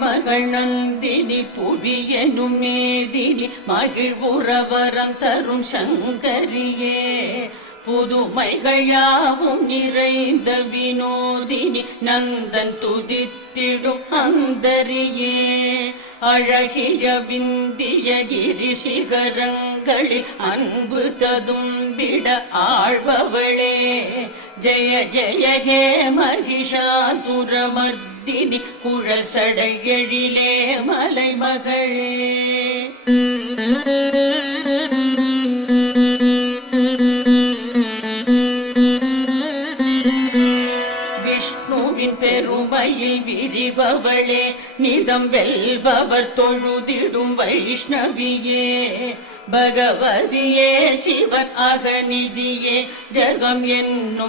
மகள் நந்தினி புவியனும் மேதினி மகிழ்வுறவரம் தரும் சங்கரியே புதுமைகள் யாவும் நிறைந்த வினோதினி நந்தன் துதித்திடும் அந்தரியே அழகிய விந்திய கிரி சிகரங்களில் அன்பு ததும்பிட ஆழ்பவளே ஜெய ஜெய ஹே மகிஷாசுரமர்தினி குழசடை எழிலே மலைமகளே. பெருமையில் விரிபவளே நிதம் வெல்பவர் தொழுதிடும் வைஷ்ணவியே பகவதியே சிவன் அகநிதியே ஜகம் என்னும்